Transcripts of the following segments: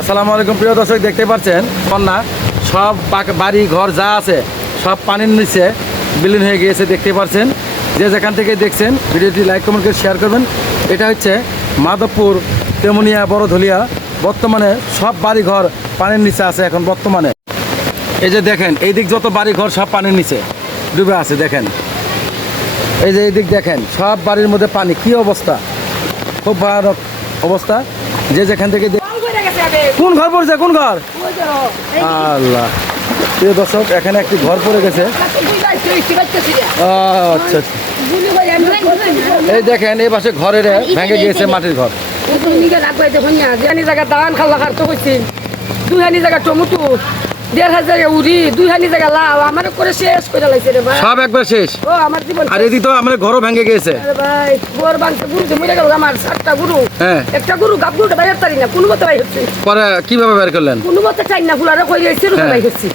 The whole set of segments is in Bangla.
আসসালামু আলাইকুম প্রিয় দর্শক, দেখতে পাচ্ছেন বন্যা সব বাড়ি ঘর যা আছে সব পানির নিচে বিলীন হয়ে গিয়েছে। দেখতে পাচ্ছেন, যে যেখান থেকে দেখছেন ভিডিওটি লাইক কমেন্ট করে শেয়ার করবেন। এটা হচ্ছে মাধবপুর তেমুনিয়া বড়ধলিয়া। বর্তমানে সব বাড়ি ঘর পানির নিচে আছে এখন বর্তমানে। এই যে দেখেন, এই দিক যত বাড়ি ঘর সব পানির নিচে ডুবে আছে। দেখেন এই যে এই দিক দেখেন, সব বাড়ির মধ্যে পানি। কি অবস্থা, খুব ভয়ানক অবস্থা। যে যেখান থেকে কোন ঘর পড়ছে, কোন ঘর? আল্লাহ, প্রিয় দর্শক, এখানে একটি ঘর পড়ে গেছে। আচ্ছা, এই দেখেন এই পাশে ঘরের ভেঙে গিয়েছে, মাটির ঘর। টমেটো 1,500 উড়ি, 2,000 জায়গা লাভ আমার করে শেষ করে লাইছে রে ভাই, সব একবার শেষ। ও আমার জীবন। আর এদিকে তো আমার ঘরও ভেঙে গিয়েছে ভাই। গোর বাংশে গুরু মরে গেল আমার 7টা গুরু। হ্যাঁ, একটা গুরু গাব গুরুটা বাইরে পারি না, কোনো মতে বাইরে হচ্ছে। পরে কিভাবে বের করলেন? কোনো মতে চাই না, ফুলারে কই যাইছে রুটা বাইরে হচ্ছে।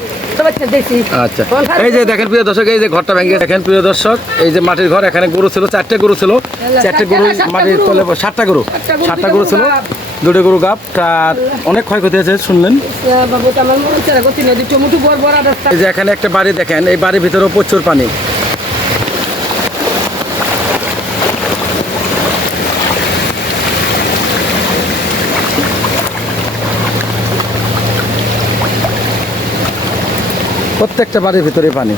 আচ্ছা, এই যে দেখেন প্রিয় দর্শক, এই যে ঘরটা ভেঙে দেখেন প্রিয় দর্শক, এই যে মাটির ঘর। এখানে গরু ছিল, 4টে গরু ছিল। 4টে গরু মাটির তলে, 7টা গরু, 7টা গরু ছিল, 2টে গরু গাব। আর অনেক ক্ষয়ক্ষতি হয়েছে শুনলেন। এই যে এখানে একটা বাড়ি দেখেন, এই বাড়ির ভিতরেও প্রচুর পানি। প্রত্যেকটা বাড়ির ভিতরে পানি।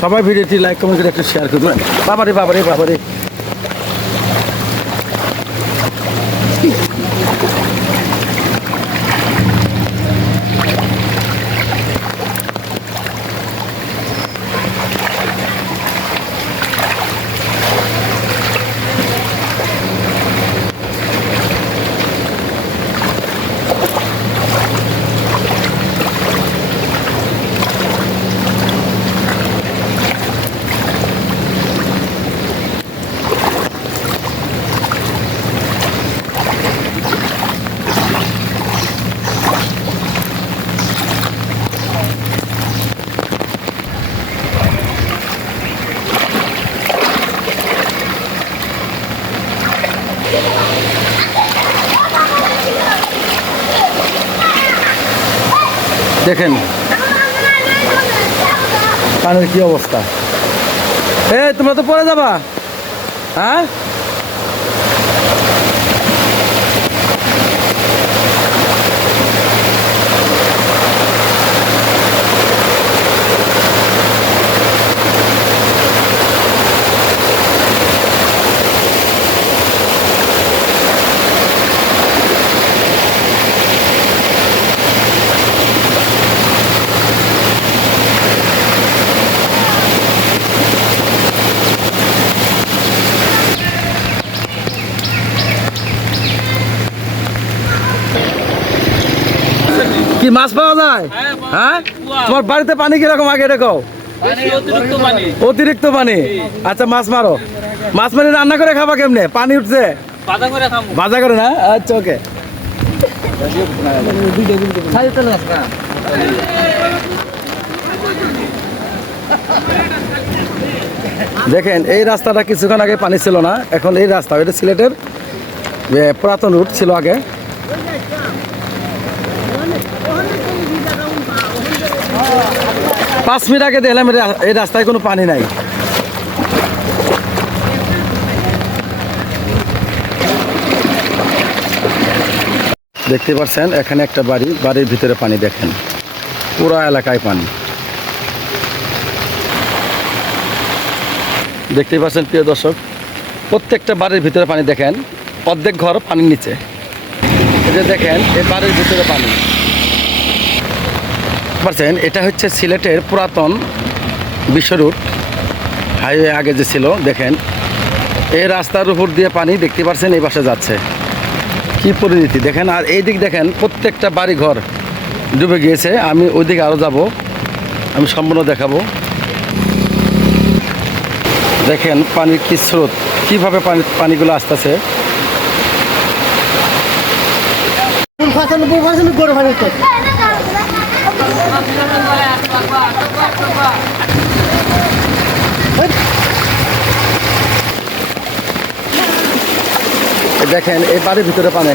সবাই ভিডিওটি লাইক কমেন্ট করে একটু শেয়ার করবেন। বাবারে বাবারে বাবারে, দেখেন পানির কি অবস্থা। এই তোমরা তো পড়ে যাবা, হ্যাঁ? কি মাছ পাওয়া যায়? হ্যাঁ, তোমার বাড়িতে পানি কিরকম আগে দেখো? অতিরিক্ত পানি। আচ্ছা, মাছ মারো। মাছ মারি রান্না করে খাবা কেমনে? পানি উঠছে ভাজা করে না? আচ্ছা, ওকে। দেখেন এই রাস্তাটা কিছুক্ষণ আগে পানি ছিল না, এখন এই রাস্তা, এটা সিলেটের পুরাতন রুট ছিল আগে। পাঁচ মিনিট আগে দেখলাম এই রাস্তায় কোনো পানি নাই। দেখতে পাচ্ছেন এখানে একটা বাড়ি, বাড়ির ভিতরে পানি। দেখেন পুরো এলাকায় পানি। দেখতে পাচ্ছেন প্রিয় দর্শক, প্রত্যেকটা বাড়ির ভিতরে পানি। দেখেন অর্ধেক ঘর পানির নিচে। এই যে দেখেন এই বাড়ির ভিতরে পানি পাচ্ছেন। এটা হচ্ছে সিলেটের পুরাতন বিশ্ব রুট, হাইওয়ে আগে যে ছিল। দেখেন এই রাস্তার উপর দিয়ে পানি, দেখতে পাচ্ছেন এই পাশে যাচ্ছে। কি পরিস্থিতি দেখেন। আর এই দিক দেখেন প্রত্যেকটা বাড়ি ঘর ডুবে গিয়েছে। আমি ওই দিকে আরও যাব, আমি সম্পূর্ণ দেখাবো। দেখেন পানির কি স্রোত, কীভাবে পানিগুলো আসতেছে। দেখেন এই বাড়ির ভিতরে পানি।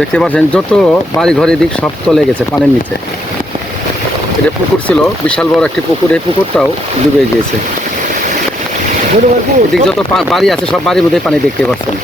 দেখতে পাচ্ছেন যত বাড়ি ঘর এদিক সব চলে গেছে পানির নিচে। এটা পুকুর ছিল, বিশাল বড় একটি পুকুর, এই পুকুরটাও ডুবে গিয়েছে। এদিক যত বাড়ি আছে সব বাড়ির মধ্যে পানি দেখতে পাচ্ছেন।